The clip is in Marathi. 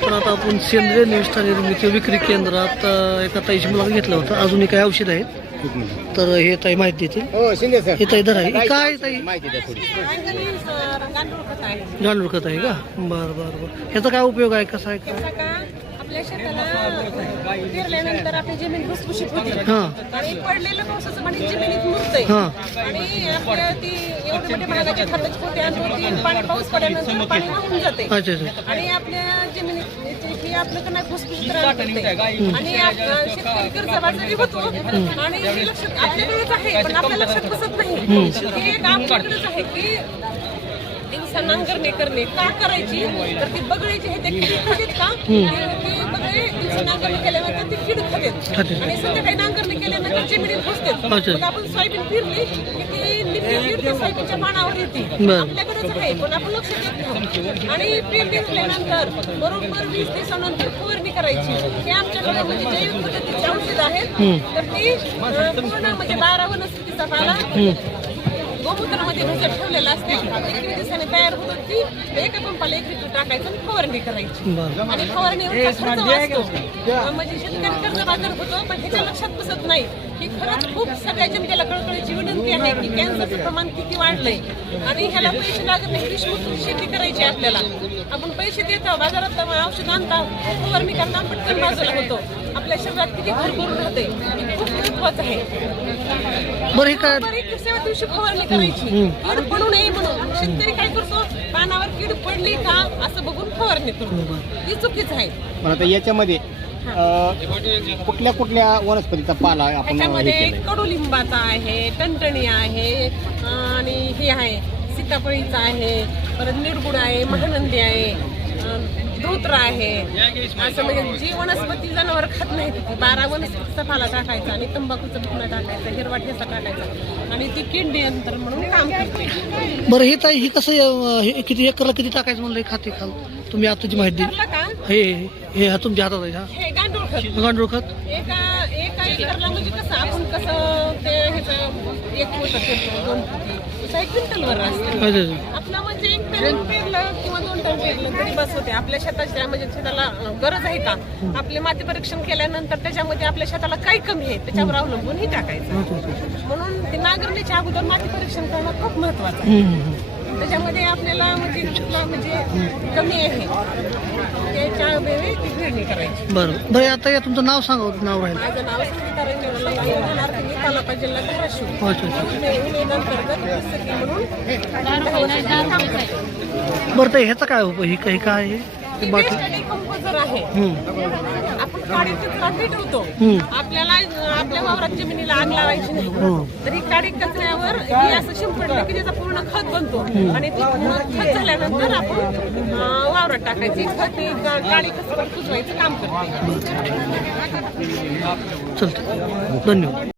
तर आता आपण सेंद्रिय निविष्ठा निर्मिती विक्री केंद्रात एका ताईची मुलाखत घेतलं होतं. अजूनही काही औषध आहेत, तर हे ताई माहिती देतील. हे ताई धर आहे काय ताई? गांडूळ खत आहे का? बरं बरं बरं. ह्याचा काय उपयोग आहे, कसा आहे का? आपल्या शेताला पेरल्यानंतर आपली जमीन भुसभुशीत होते आणि पडलेलं पावसाचं पाणी जमिनीत मुरतंय आणि आपल्या ती एवढे मोठे महागाचे खताची पोते आणतो, ती पाणी पाऊस पडल्यानंतर पाणी वाहून जाते आणि आपल्या जमिनीत हे आपलं का नाही भुसभुशीत करते आणि शेतकरी कर्जबाजारी होतो आणि हे लक्षात आपल्याकडेच आहे पण आपल्या लक्षात बसत नाही. हे एक आपल्याकडेच आहे की दिवसा नांगरणे करणे का करायची, तर ती बगळीची हे ते किड खातेत का, ती बगळे दिवसा नांगरणे केल्यानंतर ती किड खातेत आणि संध्याकाळी नांगरणे केल्यानंतर जमिनीत घुसतात. मग आपण सोयाबीन फिरली की ती निम्मी कीड त्या सोयाबीनच्या पानावर येते. आपल्याकडेच आहे पण आपण लक्ष देत नाही आणि पीक घेतल्यानंतर बरोबर 20 दिवसानंतर फवारणी करायची. हे आमच्याकडे म्हणजे जैविक पद्धतीची औषध आहेत, तर ती पूर्ण म्हणजे 12 वनस्पतीचा पाला गोमूत्रामध्ये भिजत ठेवलेला असते. 21 दिवसाने तयार होतात. ती एका पंपाला 1 लिटर टाकायचं आणि फवारणी करायची आणि फवारणीवर खर्च वाचतो. म्हणजे शेतकरी कर्जबाजार होतो पण ह्याच्या लक्षात बसत नाही की खरंच खूप सगळ्या जनतेला कळकळीची विनंती आहे की कॅन्सरचं प्रमाण किती वाढलंय आणि ह्याला पैसे लागत नाही. विषमुक्त शेती करायची आपल्याला. आपण पैसे देतो बाजारात औषध आणता फवारणी करता पटकन बाजूला होतो. आपल्या शरीरात किती भरभरून राहते खूप महत्वाचं आहे. बरं काय तिसऱ्या दिवशी फवारणी करायची कीड पडू नये म्हणून. शेतकरी काय करतो, पानावर कीड पडली का असं बघून फवारणी करतो. ही चुकीच आहे. पण आता याच्यामध्ये कुठल्या कुठल्या वनस्पतीचा पाला आपण त्याच्यामध्ये कडुलिंबाचा आहे, टणटणी आहे आणि हे आहे सीताफळीचा आहे, परत निरगुड आहे, महानंदी आहे, धोत्र आहे. असं म्हणजे जी वनस्पती जनावर खात नाही ती 12 वनस्पतीचा पाला टाकायचा आणि तंबाखूचा पुन्हा टाकायचा, हिरवा ठेचा टाकायचा आणि ती कीड नियंत्रण म्हणून काम करते. बरं हे ताई, ही कसं किती एकरला किती टाकायचं म्हणलं खाते खाल तुम्ही आता तुझी माहिती दिली का? हे हे तुमच्या हातात आहे. हे गांडूळ खत. गांडूळ खत एका एकरला म्हणजे कसं आपण कसं ते ह्याचं 1 पोतं पेरतो, 2 पोती 1 क्विंटलवर असतं. आपलं म्हणजे 1 टन पेरलं किंवा 2 टन पेरलं तरी बस होते. आपल्या शेताच्या म्हणजे शेताला गरज आहे का, आपले माती परीक्षण केल्यानंतर त्याच्यामध्ये आपल्या शेताला काही कमी आहे त्याच्यावर अवलंबून ही टाकायचं. म्हणून ते नांगरणीच्या अगोदर माती परीक्षण करणं खूप महत्वाचं आहे. त्याच्यामध्ये आपल्याला म्हणजे कमी आहे त्याच्या वेळी ती पेरणी करायची. बरं बरं. आता या तुमचं नाव सांगा, नाव राहील. माझं नाव संगीता रंजनला तालुका जिल्हा धाराशिव. बरं ताई, ह्याचा काय उपयोग? ही काही काय आहे? डिकंपोजर आहे. आपण काडी कचरा पेटवतो. आपल्याला आपल्या वावरात जमिनीला आग लावायची नाही, तर ही काडी कचऱ्यावर हे असं शिंपडलं की त्याचा पूर्ण खत बनतो आणि ती पूर्ण खत झाल्यानंतर आपण वावरात टाकायची. खत ही काडी कचरा कुजवायचं काम करते. चलतं. धन्यवाद.